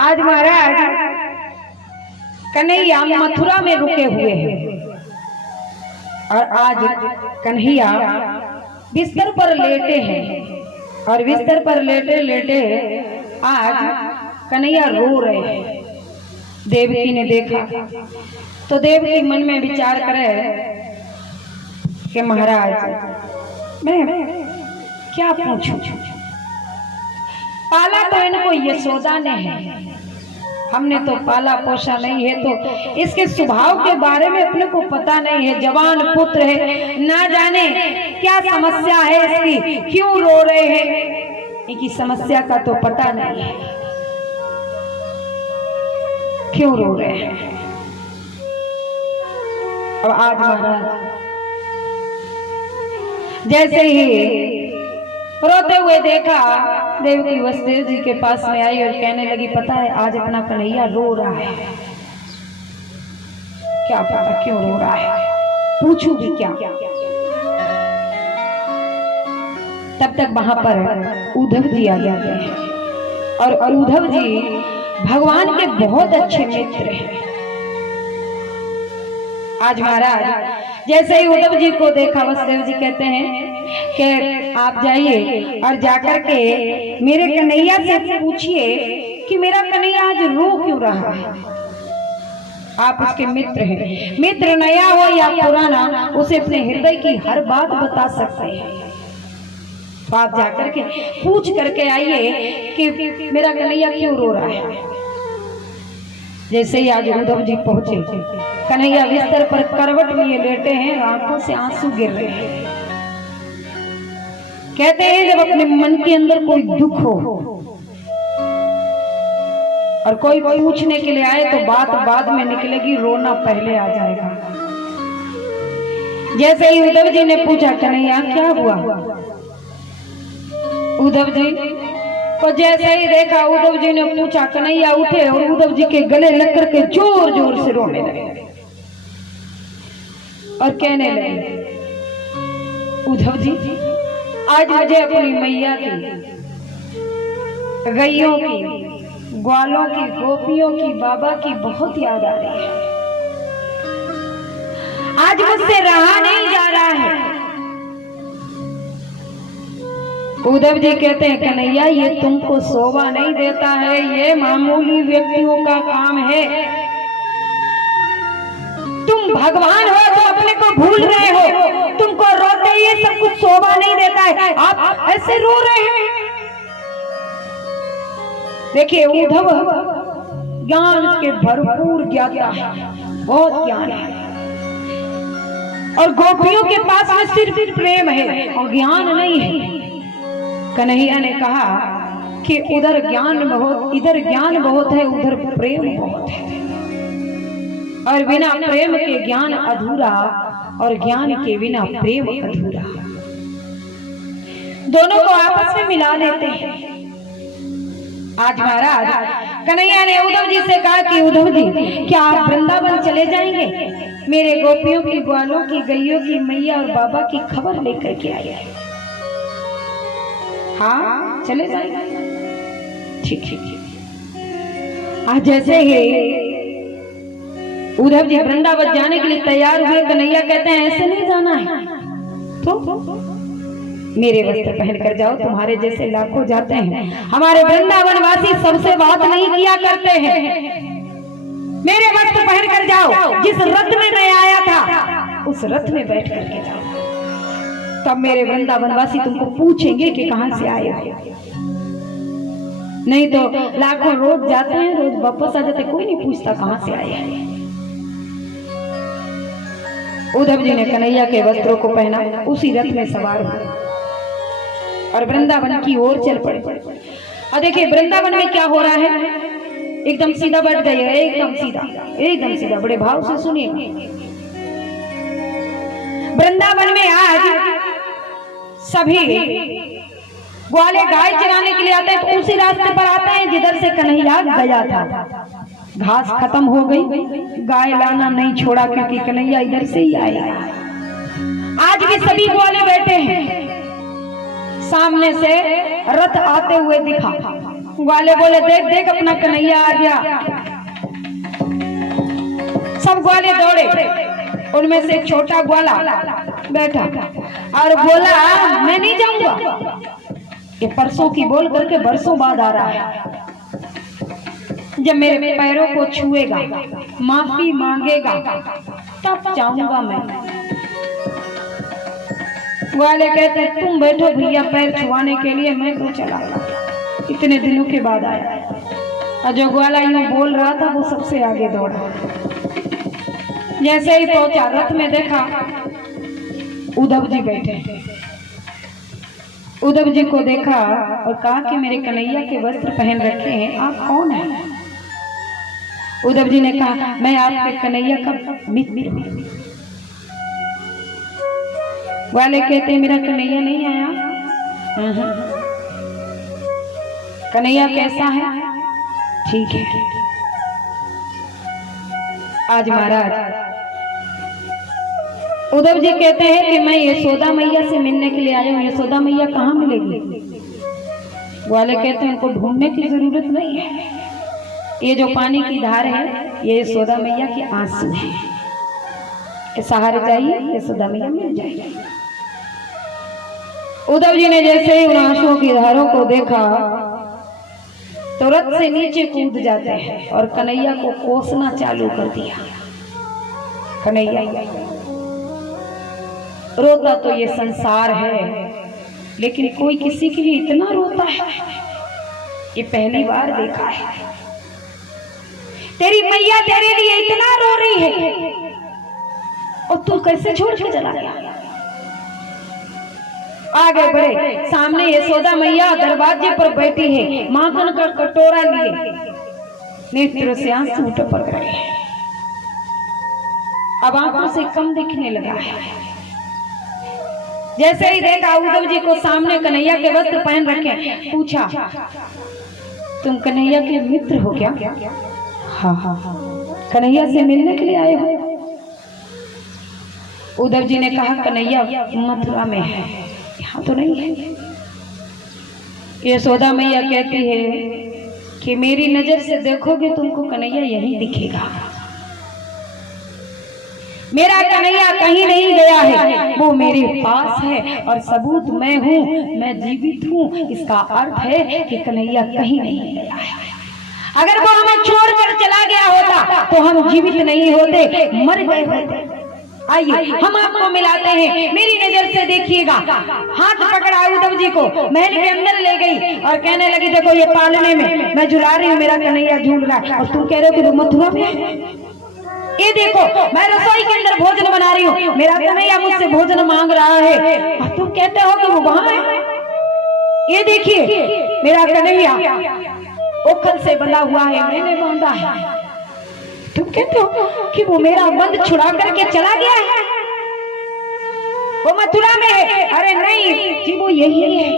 आज महाराज कन्हैया मथुरा में रुके हुए हैं और आज कन्हैया बिस्तर पर लेटे हैं और बिस्तर पर लेटे लेटे आज कन्हैया रो रहे हैं। देवकी ने देखा तो देवकी मन में विचार करे कि महाराज मैं क्या पूछूं, पाला तो इनको यशोदा ने है, हमने तो पाला पोषा नहीं है, तो इसके स्वभाव के बारे में अपने को पता नहीं है। जवान पुत्र है, ना जाने क्या समस्या है इसकी, क्यों रो रहे हैं, इनकी समस्या का तो पता नहीं है, क्यों रो रहे हैं। और आज महाराज जैसे ही रोते हुए देखा, देवकी वसुदेव जी के पास में आई और कहने लगी, पता है आज अपना कन्हैया रो रहा है, क्या पता क्यों रो रहा है, पूछू भी क्या। तब तक वहां पर उद्धव जी आ जाते हैं और उद्धव जी भगवान के बहुत अच्छे मित्र हैं। आज महाराज जैसे ही उद्धव जी को देखा, वसुदेव जी कहते हैं कि आप जाइए और जाकर के मेरे कन्हैया से पूछिए कि मेरा कन्हैया आज रो क्यों रहा है। आप उसके मित्र हैं, मित्र नया हो या पुराना, उसे अपने हृदय की हर बात बता सकते हैं। तो आप जाकर के पूछ करके आइए कि मेरा कन्हैया क्यों रो रहा है। जैसे ही आज उद्धव जी पहुंचे, कन्हैया बिस्तर पर करवट लिए लेटे हैं, आंखों से आंसू गिर रहे हैं। कहते हैं जब अपने मन के अंदर कोई दुख हो और कोई पूछने के लिए आए तो बात बाद में निकलेगी, रोना पहले आ जाएगा। जैसे ही उद्धव जी ने पूछा, कन्हैया क्या हुआ, उद्धव जी को जैसे ही देखा, उद्धव जी ने पूछा, कन्हैया उठे और उद्धव जी के गले लग करके जोर जोर से रोने लगे और कहने लगे, उद्धव जी आज मुझे अपनी मैया की, गैयों की, ग्वालों की, गोपियों की, बाबा की बहुत याद आ रही है। आज मुझसे रहा नहीं जा रहा है। उद्धव जी कहते हैं, कन्हैया ये तुमको शोभा नहीं देता है, ये मामूली व्यक्तियों का काम है। तुम भगवान हो तो अपने को भूल रहे हो, तुमको रोते ये सब कुछ शोभा नहीं देता है, आप ऐसे रो रहे हैं। देखिए उद्धव ज्ञान के भरपूर ज्ञाता है, बहुत ज्ञान है, और गोपियों के पास में सिर्फ प्रेम है और ज्ञान नहीं है। कन्हैया ने कहा कि उधर ज्ञान बहुत, इधर ज्ञान बहुत है, उधर प्रेम बहुत है, और बिना प्रेम के ज्ञान अधूरा और ज्ञान के बिना प्रेम अधूरा। दोनों को आपस में मिला लेते हैं। आज महाराज कन्हैया ने उद्धव जी से कहा कि उद्धव जी क्या आप वृंदावन चले जाएंगे, मेरे गोपियों की, ग्वालों की, गैयों की, मैया और बाबा की खबर लेकर के आए। हाँ चले जाएंगे, ठीक ठीक। आज जैसे ही उद्धव जी वृंदावन जाने के लिए तैयार हुए, कन्हैया कहते हैं ऐसे नहीं जाना है, तो मेरे वस्त्र पहन कर जाओ, तुम्हारे जैसे लाखों जाते हैं, हमारे वृंदावन वासी सबसे बात नहीं किया करते हैं, मेरे वस्त्र पहन कर जाओ, जिस रथ में मैं आया था उस रथ में बैठ करके जाओ, तब मेरे वृंदावन वासी तुमको पूछेंगे कि कहां से आए हो। नहीं तो लाखों रोज जाते हैं, रोज वापस आ जाते, कोई नहीं पूछता कहां से आए हैं। उद्धव जी ने कन्हैया के वस्त्रों को पहना, उसी रथ में सवार हुए और वृंदावन की ओर चल पड़े। और देखिए वृंदावन में क्या हो रहा है, एकदम सीधा बैठ गए, एकदम सीधा, एकदम सीधा, बड़े भाव से सुनिए। वृंदावन में आज सभी ग्वाले गाय चराने के लिए आते हैं, तो उसी रास्ते पर आते हैं जिधर से कन्हैया गया था। घास खत्म हो गई, गाय लाना नहीं छोड़ा, क्योंकि कन्हैया इधर से ही आया। आज भी सभी ग्वाले बैठे हैं, सामने से रथ आते हुए दिखा, ग्वाले बोले देख देख अपना कन्हैया आ गया। सब ग्वाले दौड़े, उनमें से छोटा ग्वाला बैठा और बोला मैं नहीं जाऊंगा, ये परसों की बोल करके बरसों बाद आ रहा है। जब मेरे पैरों को छुएगा, माफी मांगेगा, तब जाऊंगा मैं। ग्वाले कहते तुम बैठो भैया पैर छुआने के लिए, मैं तो चला, इतने दिनों के बाद आया। और जो ग्वाला यूं बोल रहा था वो सबसे आगे दौड़ा। जैसे ही पहुंचा, रथ में देखा उद्धव जी बैठे। उद्धव जी को देखा और कहा कि मेरे कन्हैया के वस्त्र पहन रखे हैं, आप कौन हैं? उद्धव जी ने कहा मैं आपके कन्हैया का मित्र हूं। वाले कहते मेरा कन्हैया नहीं आया। कन्हैया कैसा है? ठीक है। आज महाराज उद्धव जी कहते हैं कि मैं यशोदा मैया से मिलने के लिए आया हूँ। यशोदा मैया कहाँ मिलेगी? वाले कहते हैं उनको ढूंढने की जरूरत नहीं है, ये जो पानी की धार है ये यशोदा मैया के आंसू है, के सहारे जाइए यशोदा मैया मिल जाएगी। उद्धव जी ने जैसे ही उन आंसुओं की धारों को देखा तो रथ से नीचे कूद जाते हैं और कन्हैया को कोसना चालू कर दिया। कन्हैया रोता तो ये संसार है, लेकिन कोई किसी के लिए इतना रोता है ये पहली बार देखा है। तेरी मैया तेरे लिए इतना रो रही है और तू कैसे छोड़ के चला गया? आगे बढ़े, सामने यशोदा मैया दरवाजे पर बैठी है, माखन का कटोरा लिए, नेत्र से आंसू टपक रहे हैं, अब आंखों से कम दिखने लगा है। जैसे ही देखा उद्धव जी को सामने कन्हैया के वस्त्र पहन रखे, पूछा तुम कन्हैया के मित्र हो क्या? हाँ हाँ हाँ। कन्हैया से मिलने के लिए आए हो? उद्धव जी ने कहा कन्हैया मथुरा में है, यहाँ तो नहीं है। यशोदा मैया कहती है कि मेरी नजर से देखोगे तुमको कन्हैया यहीं दिखेगा। मेरा कन्हैया कहीं नहीं गया है, वो मेरे पास है और सबूत मैं हूँ, मैं जीवित हूँ। इसका अर्थ है कि कन्हैया कहीं नहीं गया है। अगर वो हमें छोड़कर चला गया होता तो हम जीवित नहीं होते, मर गए होते। आइए हम आपको मिलाते हैं, मेरी नजर से देखिएगा। हाथ पकड़ा उद्धव जी को, महल के अंदर ले गई और कहने लगी देखो ये पालने में मैं झुला रही हूँ, मेरा कन्हैया झूल रहा है और तुम कह रहे हो कि वो मथुरा में है। ये देखो मैं रसोई के अंदर भोजन बना रही हूँ, मेरा कन्हैया मुझसे भोजन मांग रहा है और तुम कहते हो कि वो वहां है। ये देखिए मेरा कन्हैया ओखल से बंधा हुआ है, मैंने बांधा है। तुम कहते हो कि वो मेरा बंध छुड़ा करके चला गया है, वो मथुरा में है। अरे नहीं जी, वो यही है।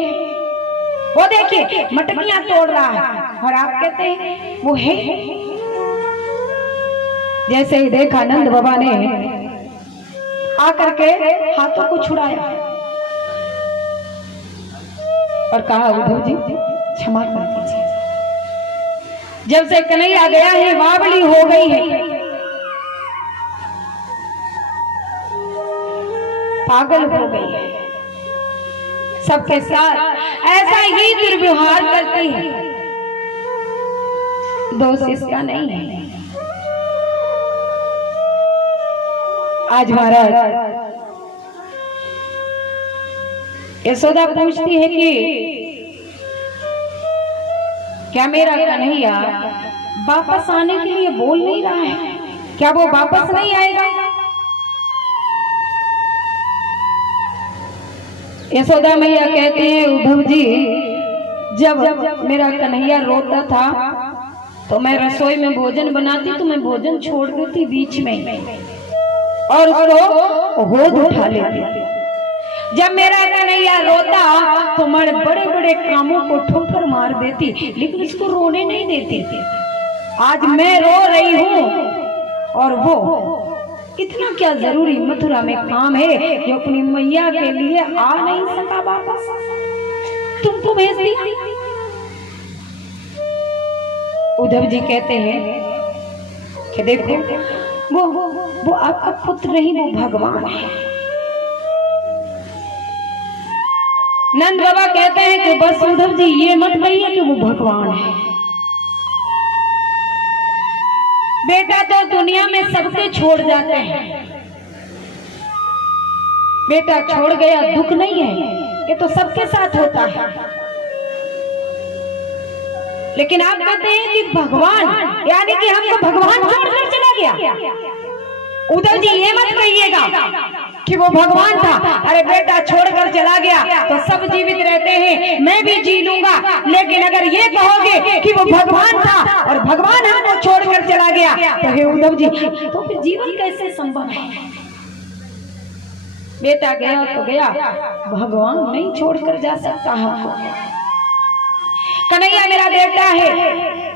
वो देखिए मटकियां तोड़ रहा है और आप कहते हैं वो है। जैसे ही देखा नंद बाबा ने आकर के हाथों को छुड़ाया और कहा उद्धव जी क्षमा कर दीजिए, जब से कन्हैया गया है बावली हो गई है, पागल हो गई है, सबके साथ ऐसा ही दुर्व्यवहार करती है, दोष इसका नहीं है। आज महाराज यशोदा पूछती है कि क्या मेरा कन्हैया वापस आने के लिए बोल नहीं रहा है? क्या वो वापस नहीं आएगा? यशोदा मैया कहते हैं उद्धव जी जब मेरा कन्हैया रोता था तो मैं रसोई में भोजन बनाती तो मैं भोजन छोड़ देती बीच में और उसको होद उठा लेती। जब मेरा कन्हैया रोता तो मैं बड़े बड़े कामों को ठोकर मार देती, लेकिन उसको रोने नहीं देती थी। आज मैं रो रही हूँ और वो इतना क्या जरूरी मथुरा में काम है जो अपनी मैया के लिए आ नहीं सका वापस, तुमको भेज दिया। उद्धव जी कहते हैं कि देखो वो आपका पुत्र नहीं, वो भगवान है। नंद बाबा कहते हैं कि बस उद्धव जी ये मत कहिए कि वो भगवान है। बेटा तो दुनिया में सबके छोड़ जाते हैं, बेटा छोड़ गया दुख नहीं है, ये तो सबके साथ होता है। लेकिन आप कहते हैं कि भगवान, यानी कि हमको भगवान छोड़कर चला गया। उद्धव जी ये मत कहिएगा कि वो भगवान था। अरे बेटा छोड़कर चला गया तो सब जीवित रहते हैं, मैं भी जी लूंगा। लेकिन अगर ये कहोगे कि वो भगवान था और भगवान हमको छोड़कर चला गया, तो हे उद्धव जी, तो फिर जीवन कैसे संभव है? बेटा गया तो गया, भगवान नहीं छोड़कर जा सकता हमको। कन्हैया मेरा बेटा है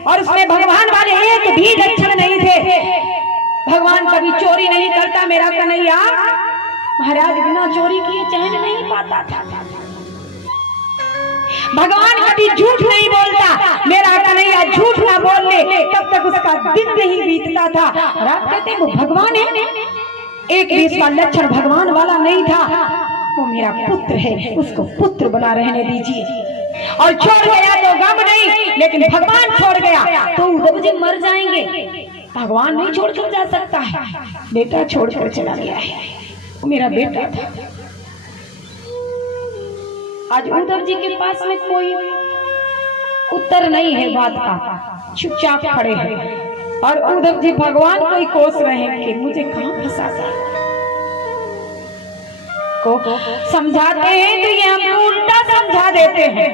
और उसमें भगवान वाले एक भी लक्षण नहीं थे। भगवान कभी चोरी नहीं करता मेरा कन्हैया, महाराज बिना चोरी किए चैन नहीं पाता था। भगवान कभी झूठ नहीं बोलता, मेरा कन्हैया झूठ ना बोल ले तब तक उसका दिन नहीं बीतता था। और आप कहते हैं वो भगवान है, एक भी इसका लक्षण भगवान वाला नहीं था। वो मेरा पुत्र है, उसको पुत्र बना रहने दीजिए। और छोड़ गया तो गम नहीं, लेकिन भगवान छोड़ गया तो उद्धव जी मर जाएंगे। भगवान नहीं छोड़कर जा सकता है, बेटा छोड़कर चला गया है, वो मेरा बेटा था। आज उद्धव जी के पास में कोई उत्तर नहीं है बात का, चुपचाप खड़े हैं। और उद्धव जी भगवान को ही कोस रहे हैं कि मुझे कहां फंसा को समझाते हैं तो ये हमको उल्टा समझा देते हैं।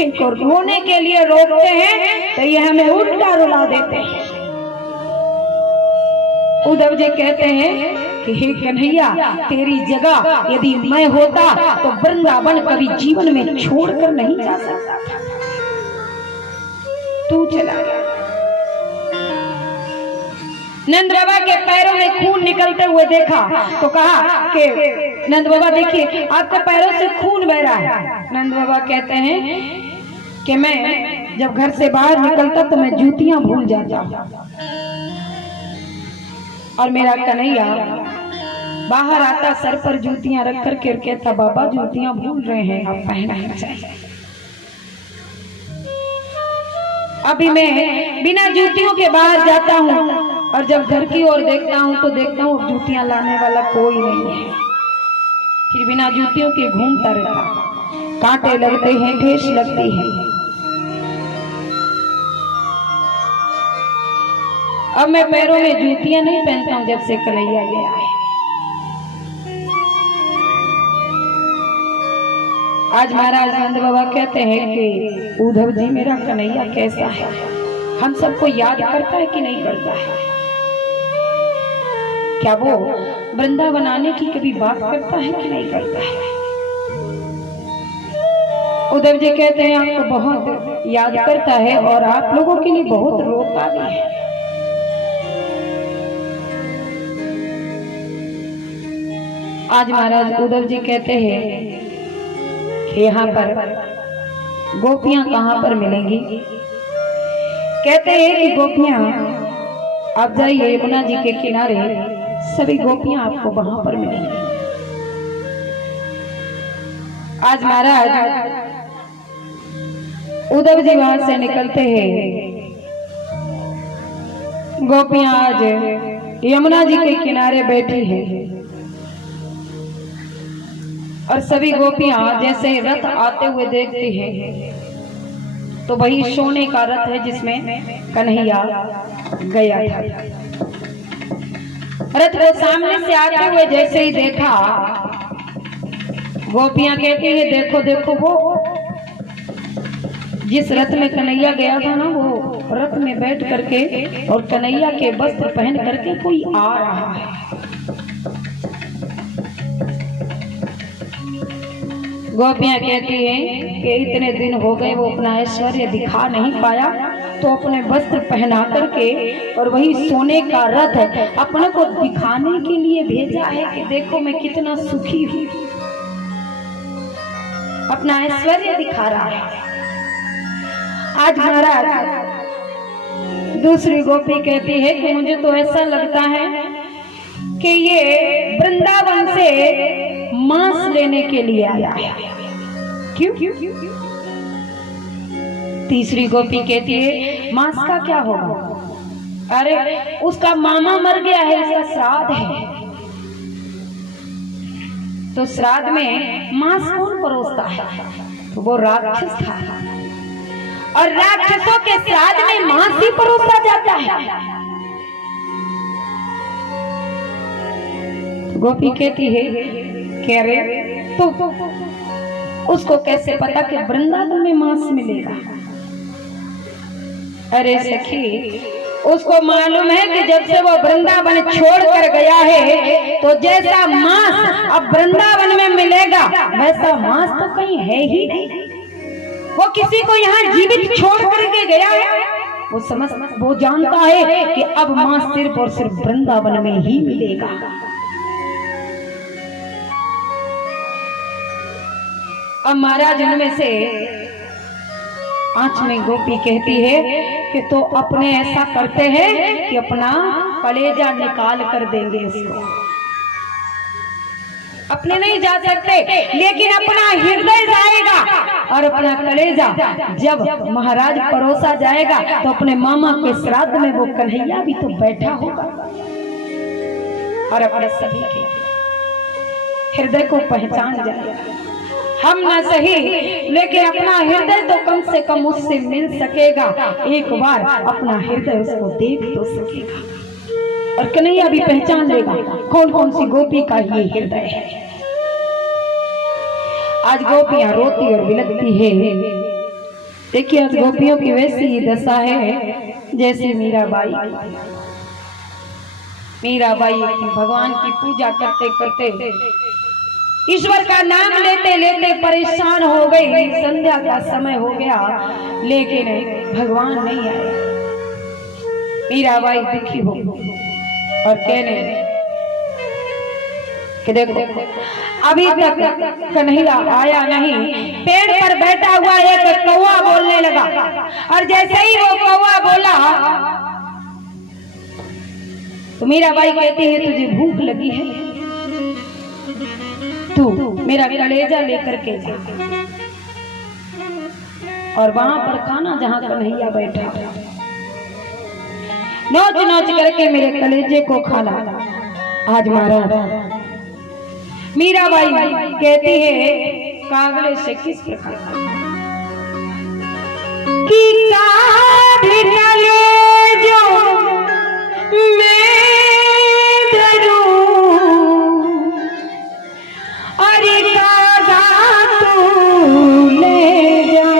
इनको रोने के लिए रोकते हैं तो ये हमें उल्टा रुला देते हैं। उद्धव जी कहते हैं कि हे कन्हैया, तेरी जगह यदि मैं होता तो वृंदावन कभी जीवन में छोड़कर नहीं जा सकता था, तू चला गया। नंद बाबा के पैरों में खून निकलते हुए देखा तो कहा कि नंद बाबा देखिए आपके पैरों से खून बह रहा है। नंद बाबा कहते हैं कि मैं जब घर से बाहर निकलता तो मैं जूतियां भूल जाता और मेरा कन्हैया बाहर आता सर पर जूतियां रख कर के कहता बाबा जूतियां भूल रहे हैं, आप पहना चाहिए। अभी मैं बिना जूतियों के बाहर जाता हूँ और जब घर की ओर देखता हूँ तो देखता हूँ जूतियां लाने वाला कोई नहीं है। फिर बिना जूतियों के घूमता रहता, कांटे लगते हैं, ठेस लगती है। अब मैं पैरों में जूतियां नहीं पहनता हूँ जब से कन्हैया गया है। आज महाराज नंद बाबा कहते हैं कि उद्धव जी मेरा कन्हैया कैसा है, हम सबको याद करता है कि नहीं करता है? क्या वो वृंदावन आने की कभी बात करता है कि नहीं करता है? उद्धव जी कहते हैं आपको बहुत याद करता है और आप लोगों के लिए बहुत रोता भी है। आज महाराज उद्धव जी कहते हैं कि यहाँ पर गोपियां कहाँ पर मिलेंगी? कहते हैं कि गोपियां आप जाइए यमुना जी के किनारे, सभी गोपियां आपको वहां पर मिलेंगी। आज महाराज उद्धव जी वहां से निकलते हैं, गोपियां आज यमुना जी के किनारे बैठी हैं और सभी गोपियां जैसे रथ आते हुए देखती हैं तो वही सोने का रथ है जिसमें कन्हैया गया था। रथ को सामने से आते हुए जैसे ही देखा, गोपियां कहती है देखो देखो वो जिस रथ में कन्हैया गया था ना, वो रथ में बैठ करके और कन्हैया के वस्त्र पहन करके कोई आ रहा है। गोपियां कहती हैं कि इतने दिन हो गए वो अपना ऐश्वर्य दिखा नहीं पाया, तो अपने वस्त्र पहना करके और वही सोने का रथ अपने को दिखाने के लिए भेजा है कि देखो मैं कितना सुखी हूँ, अपना ऐश्वर्य दिखा रहा है। आज महाराज दूसरी गोपी कहती है कि मुझे तो ऐसा लगता है कि ये वृंदावन से मांस लेने के लिए आया है। क्यों? तीसरी गोपी कहती है मांस का क्या होगा? अरे उसका मामा मर गया है, इसका श्राद्ध है, तो श्राद्ध में मांस कौन परोसता है? तो वो राक्षस था, और राक्षसों के श्राद्ध में मांस ही परोसा जाता है। तो गोपी कहती है कह रहे तो उसको कैसे पता कि वृंदावन में मांस मिलेगा? अरे सखी, उसको मालूम है कि जब से वो वृंदावन छोड़ कर गया है तो जैसा मांस अब वृंदावन में मिलेगा वैसा मांस तो कहीं है ही नहीं। वो किसी को यहाँ जीवित छोड़ करके गया है, वो जानता है कि अब मांस सिर्फ और सिर्फ वृंदावन में ही मिलेगा। अब महाराज उनमें से पांच में गोपी कहती है कि तो अपने ऐसा करते हैं कि अपना कलेजा निकाल कर देंगे इसको। अपने नहीं जा सकते लेकिन अपना हृदय जाएगा, और अपना कलेजा जब महाराज परोसा जाएगा तो अपने मामा के श्राद्ध में वो कन्हैया भी तो बैठा होगा, और अपने सभी के हृदय को पहचान जाएगा। हम ना सही लेकिन अपना हृदय तो कम से कम उससे मिल सकेगा, एक बार अपना हृदय उसको देख तो सकेगा, और कन्हैया भी पहचान लेगा कौन कौन सी गोपी का ये हृदय है। आज गोपियां रोती और बिलखती है। देखिए आज गोपियों की वैसी ही दशा है जैसे मीराबाई भगवान की पूजा करते करते ईश्वर का नाम लेते लेते परेशान हो गई। संध्या का समय हो गया लेकिन भगवान नहीं आए। मीराबाई दुखी हो और कहने कि देखो अभी तक कन्हैया आया नहीं। पेड़ पर बैठा हुआ एक कौवा बोलने लगा, और जैसे ही वो कौवा बोला तो मीराबाई कहती है तुझे भूख लगी है, तू मेरा कलेजा लेकर के जा, और वहां पर खाना जहां कन्हैया बैठा नोच नोच करके मेरे कलेजे को खाना। आज महाराज मीराबाई कहती है कागले से किस प्रकार की जो मैं धरूं और कागा तू ले जा।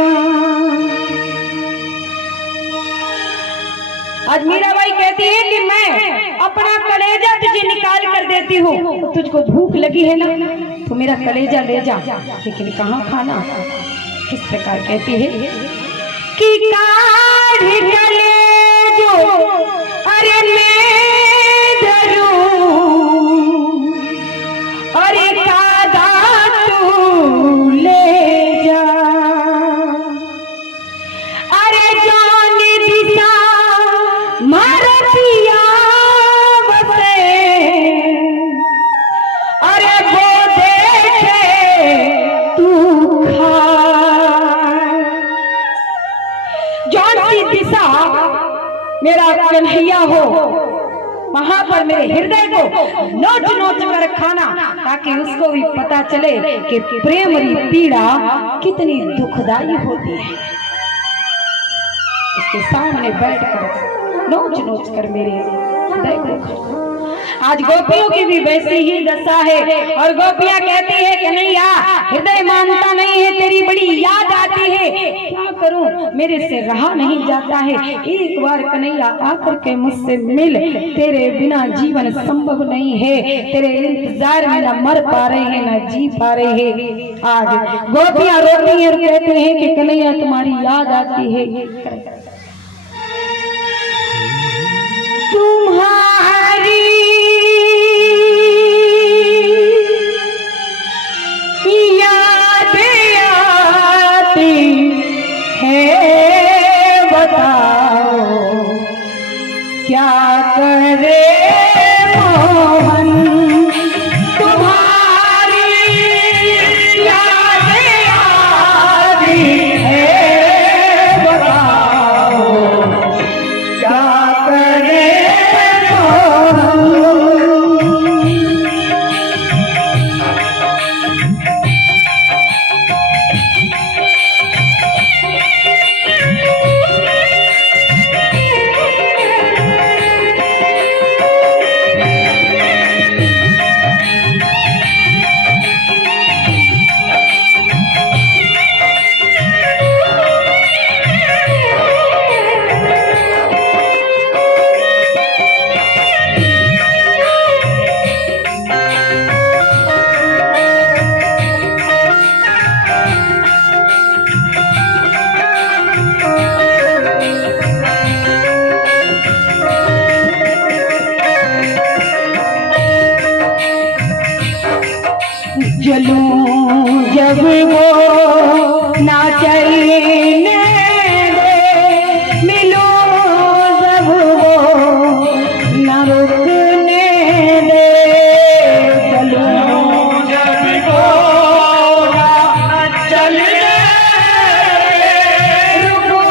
आज मीराबाई कहती है कि मैं अपना कलेजा तुझे निकाल कर देती हूँ, तुझको भूख लगी है ना तो मेरा कलेजा ले जा, लेकिन कहाँ खाना। किस प्रकार कहती है कि काढ़ कलेजो अरे मैं धरूं अरे कागा तू ले जा, अरे जान दिशा मारतिया मेरा कन्हैया हो वहां पर मेरे हृदय को नोच नोच कर खाना, ताकि उसको भी पता चले कि प्रेम की पीड़ा कितनी दुखदाई होती है। उसके सामने बैठकर नोच नोच कर मेरे हृदय को खाना। आज गोपियों की भी वैसी ही दशा है, और गोपियां कहती है कि कन्हैया हृदय मानता नहीं है, तेरी बड़ी याद आती है, क्या करूं मेरे से रहा नहीं जाता है। एक बार कन्हैया आकर के मुझसे मिल, तेरे बिना जीवन संभव नहीं है, तेरे इंतजार में न मर पा रहे हैं न जी पा रहे हैं। आज गोपियां रोती हैं और कहते हैं कि कन्हैया तुम्हारी याद आती है, तुम्हारी जब वो ना चलने दे, मिलो जब वो ना रुकने दे, चलो जब वो ना चलने दे, रुको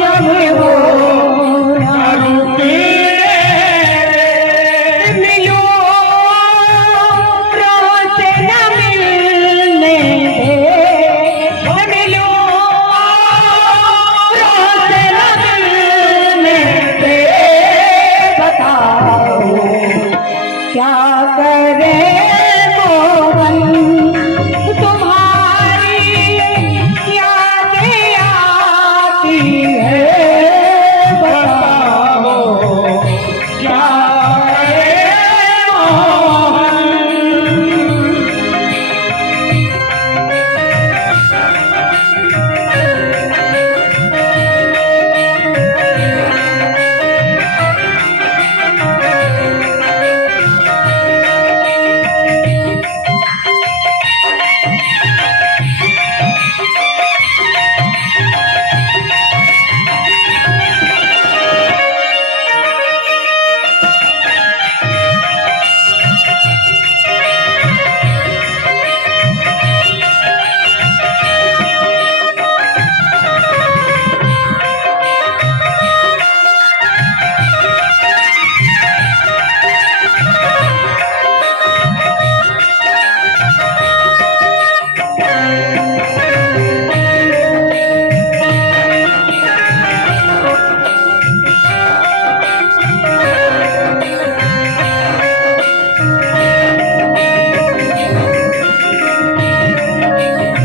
जब वो ना रुकने दे, मिलो क्या करे मोहन, तुम्हारी यादें आती है, बताओ क्या करे मोहन।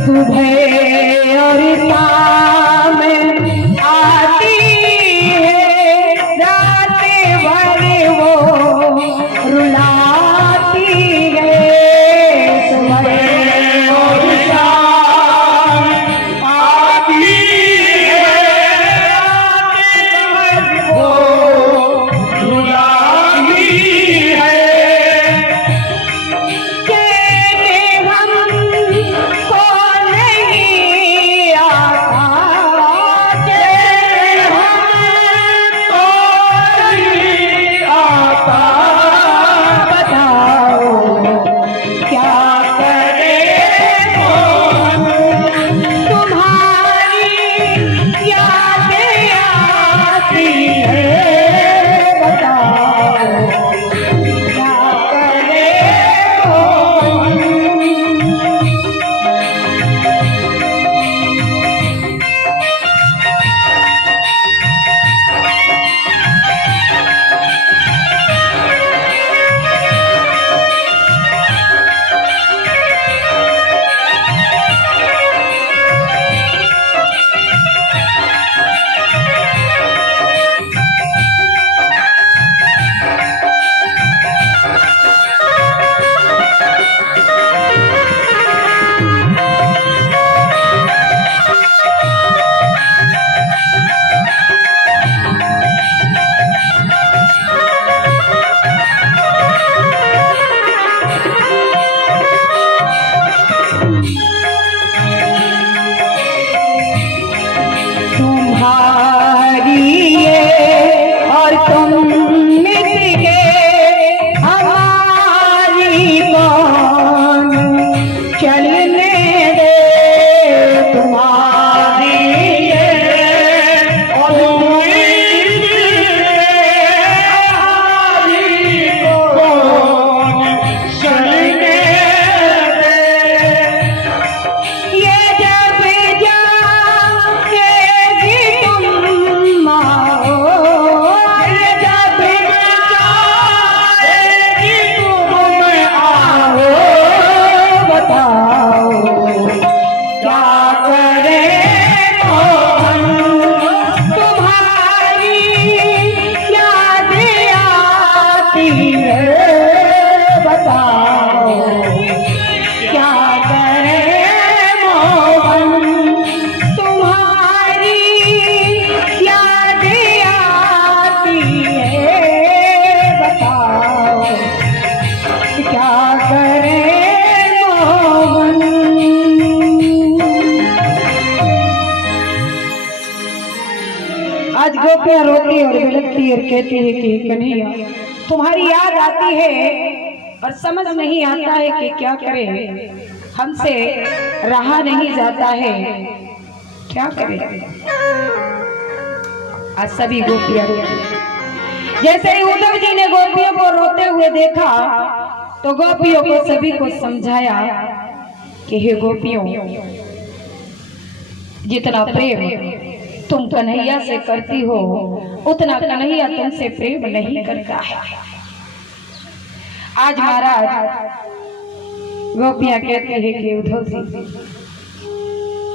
सुबह और शाम आती है, रात भर वो रुलाती है, सुबह और शाम आती है, रात भर वो रुलाती है, आज गोपियां रोती और बिलखती और कहती है कि कन्हैया तुम्हारी याद आती है और समझ नहीं आता है कि क्या करें, हमसे रहा नहीं जाता है, क्या करें। आज सभी गोपियां रोती। जैसे ही उद्धव जी ने गोपियों को रोते हुए देखा तो गोपियों को सभी को समझाया कि हे गोपियों, जितना प्रेम तुम कन्हैया से करती हो उतना कन्हैया तुमसे प्रेम नहीं करता है। आज महाराज गोपियां कहते हैं कि उद्धव जी,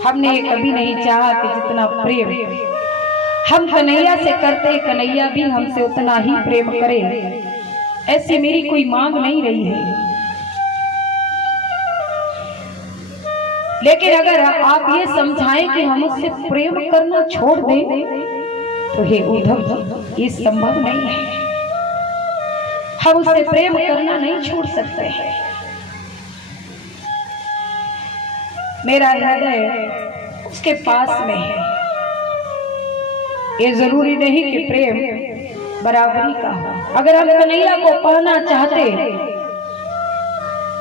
हमने ये कभी नहीं चाहा कि जितना प्रेम हम कन्हैया से करते कन्हैया भी हमसे उतना ही प्रेम करे, ऐसी मेरी कोई मांग नहीं रही है। लेकिन अगर आप ये समझाएं कि हम उससे प्रेम करना छोड़ दें तो हे उद्धव ये संभव नहीं है, हम उससे प्रेम करना नहीं छोड़ सकते हैं। मेरा हृदय उसके पास में है, ये जरूरी नहीं कि प्रेम बराबरी का हो। अगर हम कन्हैया को पाना चाहते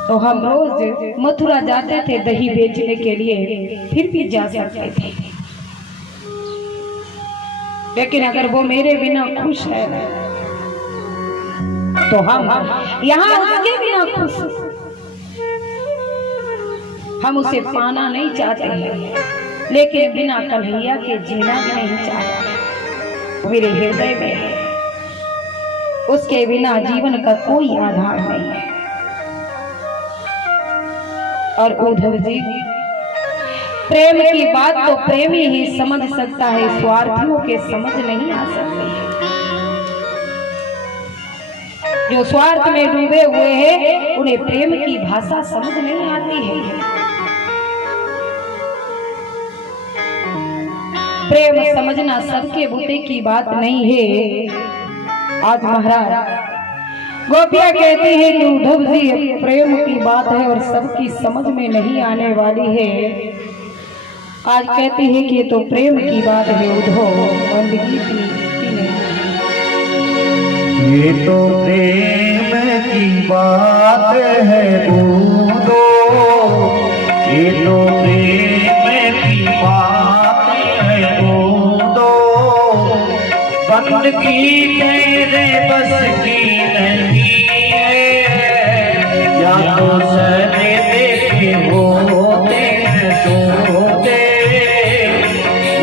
तो हम रोज मथुरा जाते थे दही बेचने के लिए, फिर भी जा सकते थे। लेकिन अगर वो मेरे बिना खुश है तो हम यहाँ उसके बिना खुश, हम उसे पाना नहीं चाहते हैं लेकिन बिना कन्हैया के जीना भी नहीं चाहते। मेरे हृदय में है, उसके बिना जीवन का कोई आधार नहीं है। और उद्धव जी, प्रेम की बात तो प्रेमी ही समझ सकता है, स्वार्थियों के समझ नहीं आ सकते हैं। जो स्वार्थ में डूबे हुए हैं उन्हें प्रेम की भाषा समझ नहीं आती है। प्रेम समझना सबके बूते की बात नहीं है। आज महाराज गोपियां कहती है कि उद्धव जी प्रेम की बात है और सबकी समझ में नहीं आने वाली है। आज कहती है कि ये तो प्रेम की बात है उद्धव, बंदगी की नहीं। ये तो प्रेम की बात है उद्धव, ये तो प्रेम की बात है उद्धव, बंदगी तेरे बस की नहीं है। या तो सने देखे होते हैं सोते,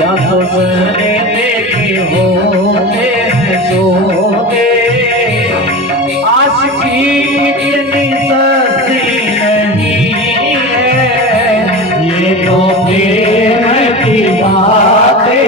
या तो सने देखे होते हैं सोते। आशिकी इतनी सस्ती नहीं है, ये तो प्रेम की बात है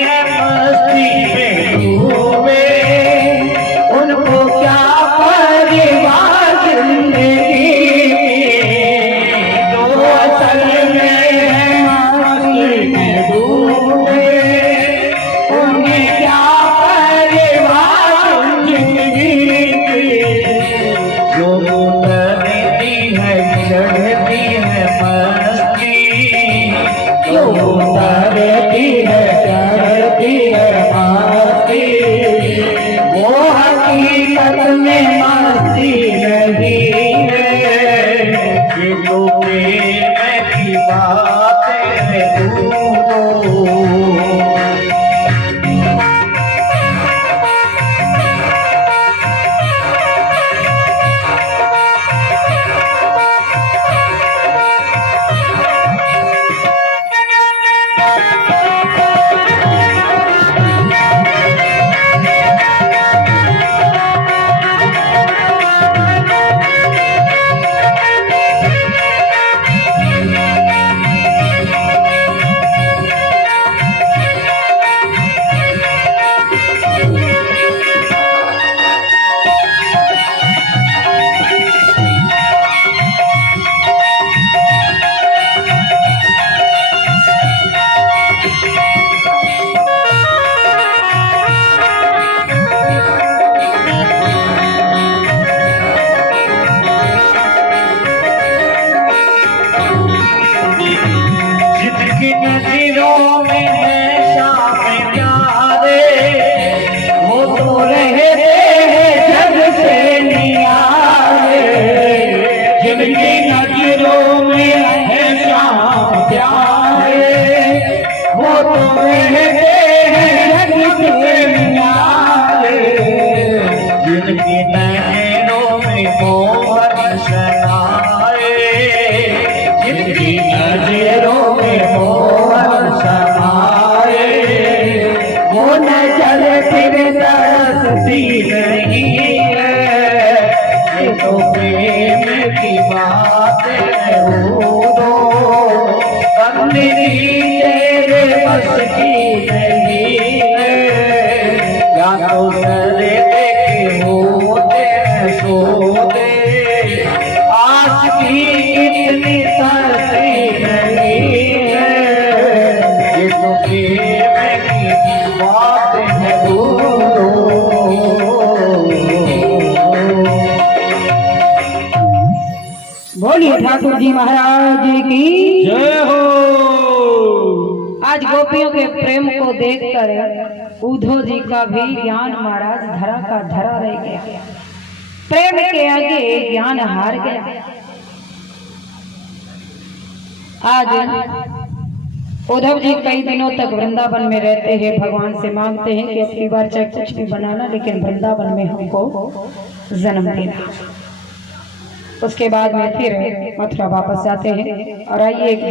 हैं मस्ती में डूबे, उनको क्या परिवार जिंदगी जो असल में है मस्ती में डूबे, उन्हें क्या परिवार जिंदगी जो उतरती है चढ़ती है मस्ती, जो उतरती है चढ़ती है मस्ती, वो हकीकत में मस्ती नहीं है, ये तो प्रेम की बातें हैं तुमको। जिनकी नजरों में है शाम प्यारे, वो तो रहते हैं जग से नियारे। जिनकी नजरों में है शाम प्यारे, वो तो रहते हैं जग से नियारे। जिनकी नजरों में मोहन शनाए, जिनकी नजरों में मोहन समाए, वो नजर फिर तरसती नहीं है, ये तो प्रेम की बात है दो, मेरी तेरे बस की नहीं है, या तो सर देखे होते हैं सोते, आज की इतनी सस्ती नहीं है, ये तो प्रेम की बात है दो। बोलिए ठाकुर जी महाराज की जय हो। आज गोपियों के प्रेम को देखकर उद्धव जी का भी ज्ञान महाराज धरा का धरा रह गया। प्रेम के आगे ज्ञान हार गया। आज उद्धव जी कई दिनों तक वृंदावन में रहते हैं, भगवान से मांगते हैं कि अगली बार चाहे कुछ भी बनाना, लेकिन वृंदावन में हमको जन्म देना। उसके बाद में फिर मथुरा वापस जाते हैं। और आइए एक